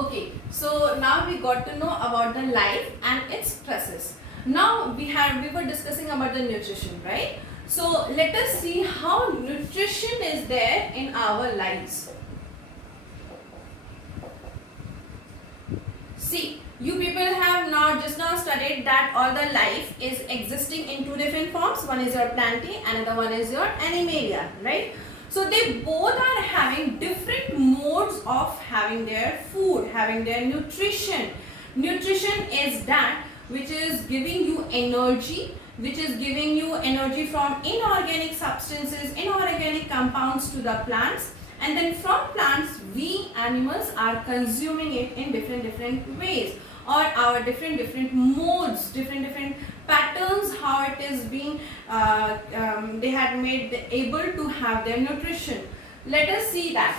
Okay, so now we got to know about the life and its process. Now we were discussing about the nutrition, right? So let us see how nutrition is there in our lives. See, you people have just now studied that all the life is existing in two different forms. One is your plantae, another one is your animalia, right? So they both are having different modes of having their food, having their nutrition. Nutrition is that which is giving you energy, which is giving you energy from inorganic substances, inorganic compounds to the plants, and then from plants we animals are consuming it in different ways, or our different modes, different patterns, how it is being they had made able to have their nutrition. Let us see that.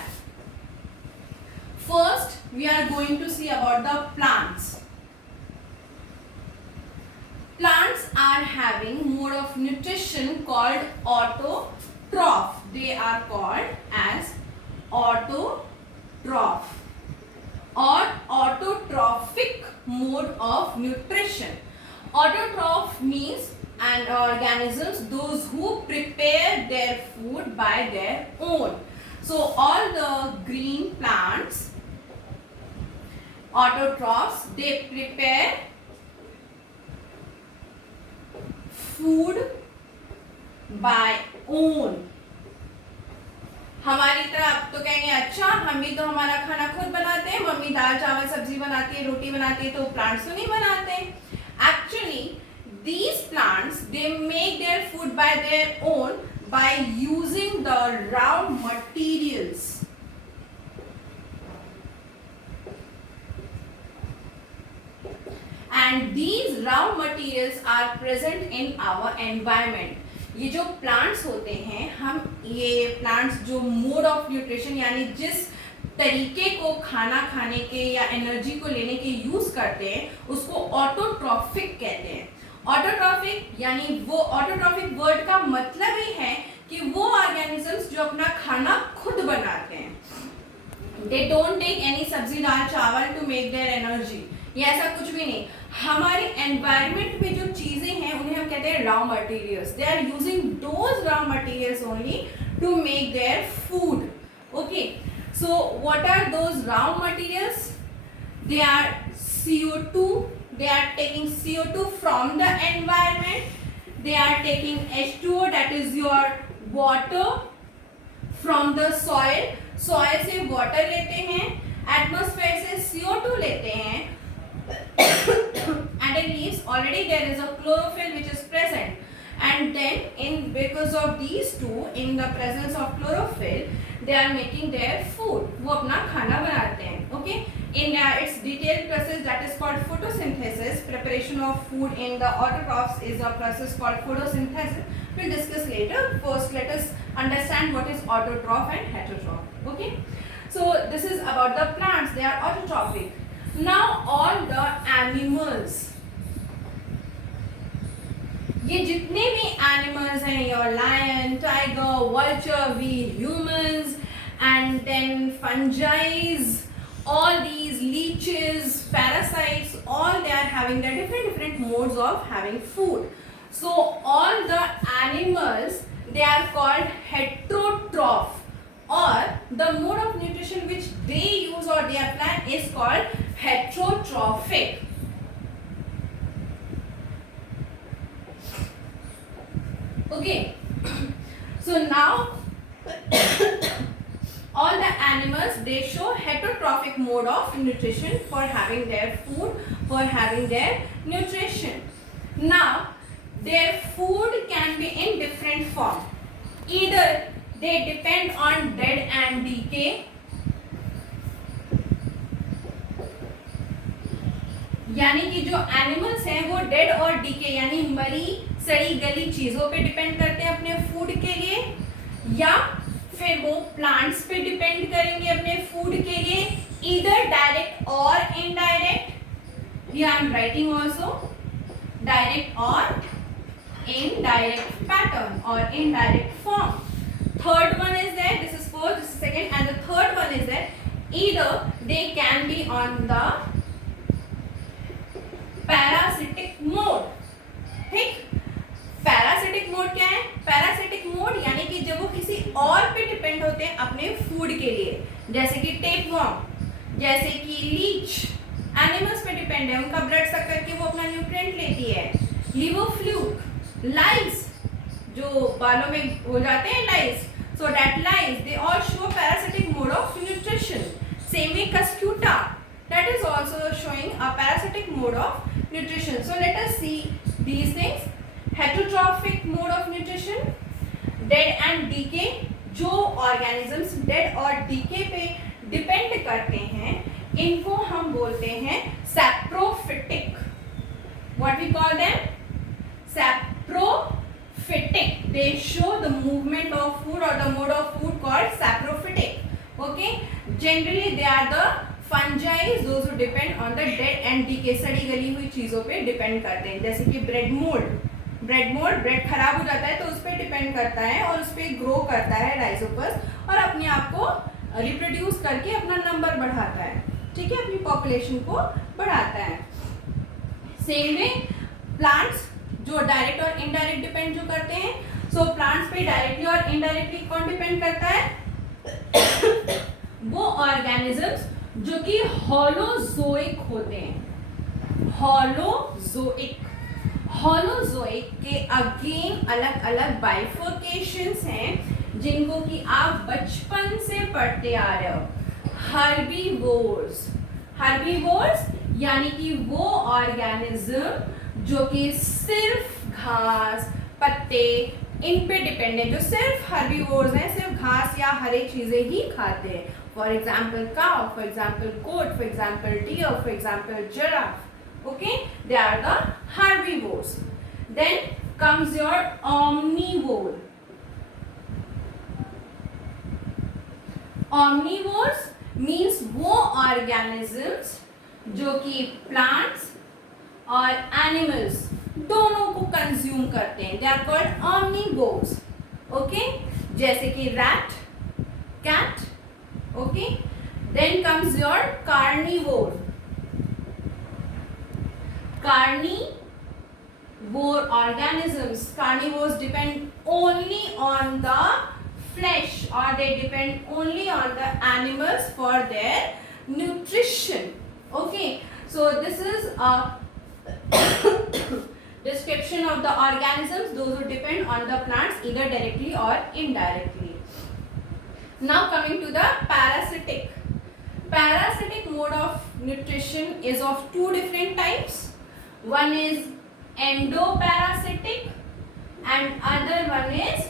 First we are going to see about the plants. Plants are having mode of nutrition called autotroph. They are called as autotroph or autotrophic mode of nutrition. Autotroph means and organisms those who prepare their food by their own. So all the green plants, autotrophs, they prepare food by own. हमारी तरह अब तो कहेंगे अच्छा हम भी तो हमारा खाना खुद बनाते हैं, मम्मी दाल चावल सब्जी बनाती है, रोटी बनाती है, तो प्लांट्स तो नहीं बनाते. Actually these plants they make their food by their own by using the raw materials. And these raw materials are present in our environment. ये जो प्लांट्स होते हैं, हम ये प्लांट्स जो मोड ऑफ न्यूट्रिशन यानी जिस तरीके को खाना खाने के या एनर्जी को लेने के यूज करते हैं उसको ऑटोट्रॉफिक कहते हैं. ऑटोट्रॉफिक यानी वो ऑटोट्रॉफिक वर्ड का मतलब ही है कि वो ऑर्गेनिजम्स जो अपना खाना खुद बनाते हैं. दे डोंट टेक एनी सब्जी दाल चावल टू मेक देयर एनर्जी. ये ऐसा कुछ भी नहीं. हमारे एनवायरनमेंट में जो चीजें हैं उन्हें हम कहते हैं raw materials. They are using those raw materials only to make their food. Okay, so what are those raw materials? They are CO2. They are taking CO2 from the environment. They are taking H2O, that is your water, from the soil. Soil से water लेते हैं, atmosphere से CO2 लेते हैं, and in leaves already there is a chlorophyll which is present, and then because of these two, in the presence of chlorophyll, they are making their food. वो अपना खाना बनाते हैं. Okay, in its detailed process that is called photosynthesis. Preparation of food in the autotrophs is a process called photosynthesis. We'll discuss later. First let us understand what is autotroph and heterotroph. Okay, so this is about the plants. They are autotrophic. Now all the animals, ये जितने भी animals हैं, your lion, tiger, vulture, we humans, and then fungi, all these leeches, parasites, all they are having their different modes of having food. So all the animals, they are called heterotroph, or the mode of nutrition which they use or they apply is called heterotrophic. Okay, so now all the animals they show heterotrophic mode of nutrition for having their food, for having their nutrition. Now their food can be in different form. Either they depend on dead and decay, यानी कि जो animals हैं वो dead और DK यानी मरी सड़ी गली चीजों पे डिपेंड करते हैं अपने फूड के लिए, या फिर वो प्लांट्स पे डिपेंड करेंगे अपने फूड के लिए. ईदर डायरेक्ट और indirect. Here I am writing also direct और indirect pattern or indirect form. Third one is there, this is first, this is second, and the third one is there, either they can be on the parasitic mode. ठीक, parasitic mode क्या है? Parasitic mode यानी कि जब वो किसी और पे डिपेंड होते हैं अपने फूड के लिए, जैसे कि टेपवर्म, जैसे कि लीच, एनिमल्स पे डिपेंड है, उनका ब्लड सक करके वो अपना न्यूट्रिएंट लेती है। लिवोफ्लूक, लाइस, जो बालों में हो जाते हैं लाइस, so that lice they all show parasitic mode of nutrition. Same way Cuscuta, that is also showing a parasitic mode of nutrition. So let us see these things. Heterotrophic mode of nutrition, dead and decay, जो organisms dead और decay पे depend करते हैं इनको हम बोलते हैं saprophytic. What we call them? Saprophytic. They show the movement of food or the mode of food called saprophytic. Okay, generally they are the fungi, those who depend on the dead and decay, सड़ी गली हुई चीजों पे depend करते हैं, जैसे कि bread mould, bread खराब हो जाता है तो उस पर डिपेंड करता है और उस पर ग्रो करता है राइजोपस और अपने आप को रिप्रोड्यूस करके अपना नंबर बढ़ाता है, ठीक है, अपनी पॉपुलेशन को बढ़ाता है। सेम वे प्लांट्स जो डायरेक्ट और इनडायरेक्ट डिपेंड जो करते हैं, सो प्लांट्स पे डायरेक्टली और इनडायरेक्टली कौन डिपेंड करता है? वो ऑर्गेनिजम्स जो कि होलोजोइक होते हैं। होलोजोइक के अगेन अलग अलग बाइफर्केशंस हैं जिनको कि आप बचपन से पढ़ते आ रहे हो। हर्बीवोर्स यानी कि वो ऑर्गेनिज्म जो कि सिर्फ घास, पत्ते इन पे डिपेंड है, जो सिर्फ हर्बीवोर्स हैं, सिर्फ घास या हरे चीजें ही खाते हैं। For example cow, for example goat, for example deer, for example giraffe. Okay, they are the herbivores. Then comes your omnivore. Omnivores means वो organisms जो कि plants और animals दोनों को consume करते हैं. They are called omnivores. Okay, जैसे कि rat, cat. Okay, then comes your carnivore. Carnivore organisms, carnivores depend only on the flesh or they depend only on the animals for their nutrition. Okay, so this is a description of the organisms, those who depend on the plants either directly or indirectly. Now coming to the parasitic. Parasitic mode of nutrition is of two different types. One is endoparasitic and other one is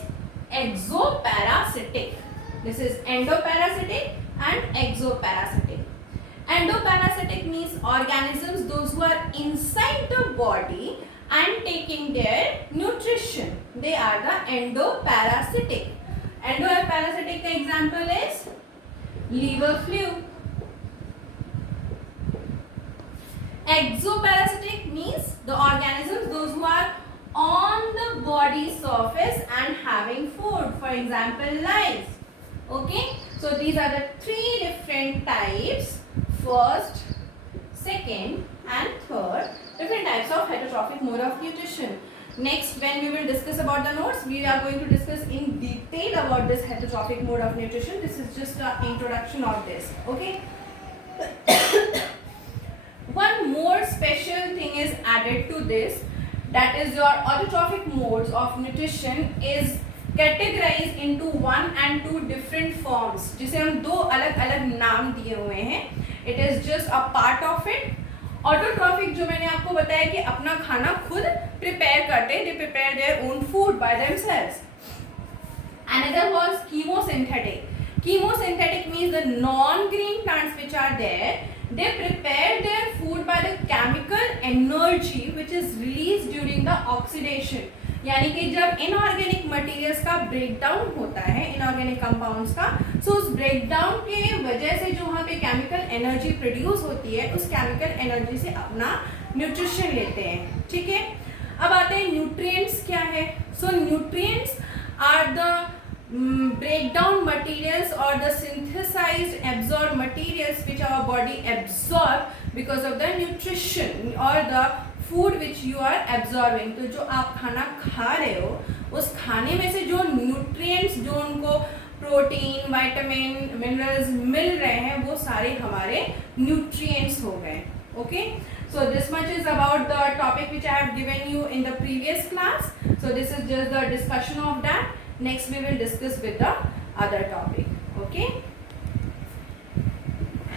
exoparasitic. This is endoparasitic and exoparasitic. Endoparasitic means organisms those who are inside the body and taking their nutrition. They are the endoparasitic. Endoparasitic का example is liver fluke. Exoparasitic means the organisms those who are on the body surface and having food, for example lice. Okay, so these are the three different types, first, second and third different types of heterotrophic mode of nutrition. Next, when we will discuss about the nodes, we are going to discuss in detail about this heterotrophic mode of nutrition. This is just an introduction of this. Okay. One more special thing is added to this, that is your autotrophic modes of nutrition is categorized into one and two different forms, जिसे हम दो अलग अलग नाम दिए हुए हैं. It is just a part of it. Autotrophic जो मैंने आपको बताया कि अपना खाना खुद prepare करते हैं, they prepare their own food by themselves. Another was chemosynthetic. Chemosynthetic means the non-green plants which are there, they prepare their food by the chemical energy which is released during the oxidation. यानी कि जब inorganic materials का breakdown होता है, inorganic compounds का, सो उस breakdown के वजह से जो वहाँ पे केमिकल एनर्जी प्रोड्यूस होती है, उस केमिकल एनर्जी से अपना न्यूट्रिशन लेते हैं. ठीक है, अब आते हैं न्यूट्रिएंट्स क्या है. So nutrients are the break down materials or the synthesized absorbed materials which our body absorb because of the nutrition or the food which you are absorbing. तो जो आप खाना खा रहे हो उस खाने में से जो न्यूट्रिएंट्स जो उनको प्रोटीन विटामिन मिनरल्स मिल रहे हैं वो सारे हमारे न्यूट्रिएंट्स हो गए. Okay, so this much is about the topic which I have given you in the previous class. So this is just the discussion of that. Next we will discuss with the other topic. Okay.